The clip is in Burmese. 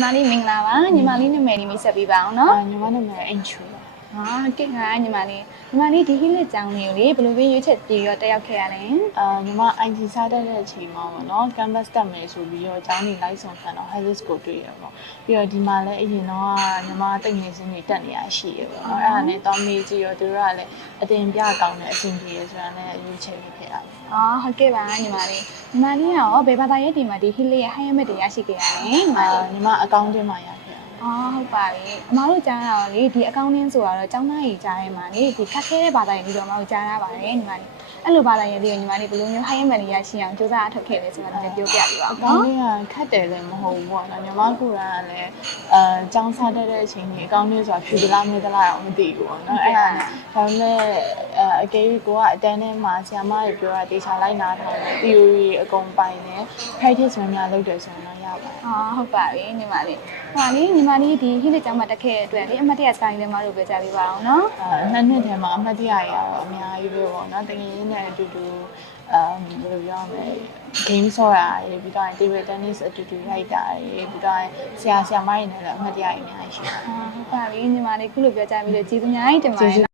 ညီမလေးမင်္ဂလာပါညီမလေးနာမည်လေးမိတ်ဆက်ပေးပါအောင်နော် ညီမနာမည်အင်ချူပါ ဟာကဲခါညီမလေးဒီဟင်းလက်ကြောင်းလေးကိုလေဘယ်လိုပဲရွေးချက်တည်ရောတက်ရောက်ခဲ့ရလဲ ညီမ IT စားတဲ့အချိန်မှာပေါ့နော် canvas တက်မယ်ဆိုပြီးတော့အကြောင်းနေလိုက်ဆောင်ခံတော့ Helix ကိုတွေ့ရပေါ့ပြီးတော့ဒီမှာလည်းအရင်တော့ညီမတိတ်နေစင်းတွေတက်နေရရှိရပေါ့နော်အဲ့ဒါနဲ့တော့မေးကြည့်ရောသူတို့ကလည်းအတင်ပြကောင်းတဲ့အဆင်ပြေရဆိုတာနဲ့ရွေးချက်ဖြစ်ခဲ့တာ အော်ဟုတ်ကဲ့ပါညီမလေးရောဘယ်ဘာသာရေးတင်မှာဒီဟင်းလေးရဲ့ဟိုင်းရမက်တွေရရှိခဲ့ရလဲညီမလေး ညီမအကောင့်ထဲမှာရခဲ့တာ အော်ဟုတ်ပါပြီအမတို့ကြားတာတော့လေဒီအကောင့်င်းဆိုတာတော့ကျောင်းသားကြီးကြားထဲမှာလေဒီခက်ခဲတဲ့ဘာသာရေးတွေတော့အမတို့ကြားရပါတယ်ညီမလေးအဲ့လိုဘာသာရေးတွေကိုညီမလေးဘယ်လိုမျိုးဟိုင်းရမက်တွေရရှိအောင်စူးစမ်းအထောက်ခဲ့လဲဆိုတာလည်းပြောပြပြပါဦး ကော နော် င်းလေးကခက်တယ်လည်းမဟုတ်ဘူးပေါ့နော်ညီမကိုယ်ကလည်းကျောင်းစားတဲ့အချိန်ကြီးအကောင့်လေးဆိုတာဖြူသလားမင်းသလားတော့မသိဘူးပေါ့နော်အဲ့ဒါနဲ့ဒါပေမဲ့အကယ်၍ကိုကအတန်းထဲမှာဆရာမတွေပြောတာတေချာလိုက်နာထားတယ် theory အကုန်ပိုင်တယ် practice များများလုပ်တယ်ဆိုရင်တော့ရပါတယ် အော်ဟုတ်ပါပြီညီမလေးဟိုလေညီမလေးဒီဟိလက်ကျောင်းမှာတက်ခဲ့တဲ့အတွက်လေအမတ်တရစကိုင်းလည်းမတို့ပြောကြပေးပါအောင်နော် နှစ်နှစ်ထဲမှာအမှတ်တရရတော့အများကြီးပဲပေါ့နော်တကယ်ရင်းနဲ့အတူတူဘယ်လိုပြောမလဲ game ဆော့တာရေပြီးတော့ table tennis အတူတူရိုက်တာရေပြီးတော့ဆရာမတွေနဲ့လည်းအမှတ်တရအများကြီးရှိပါတယ် ဟုတ်ပါပြီညီမလေးခုလိုပြောကြပြီးတော့ကျေးဇူးအများကြီးတင်ပါတယ်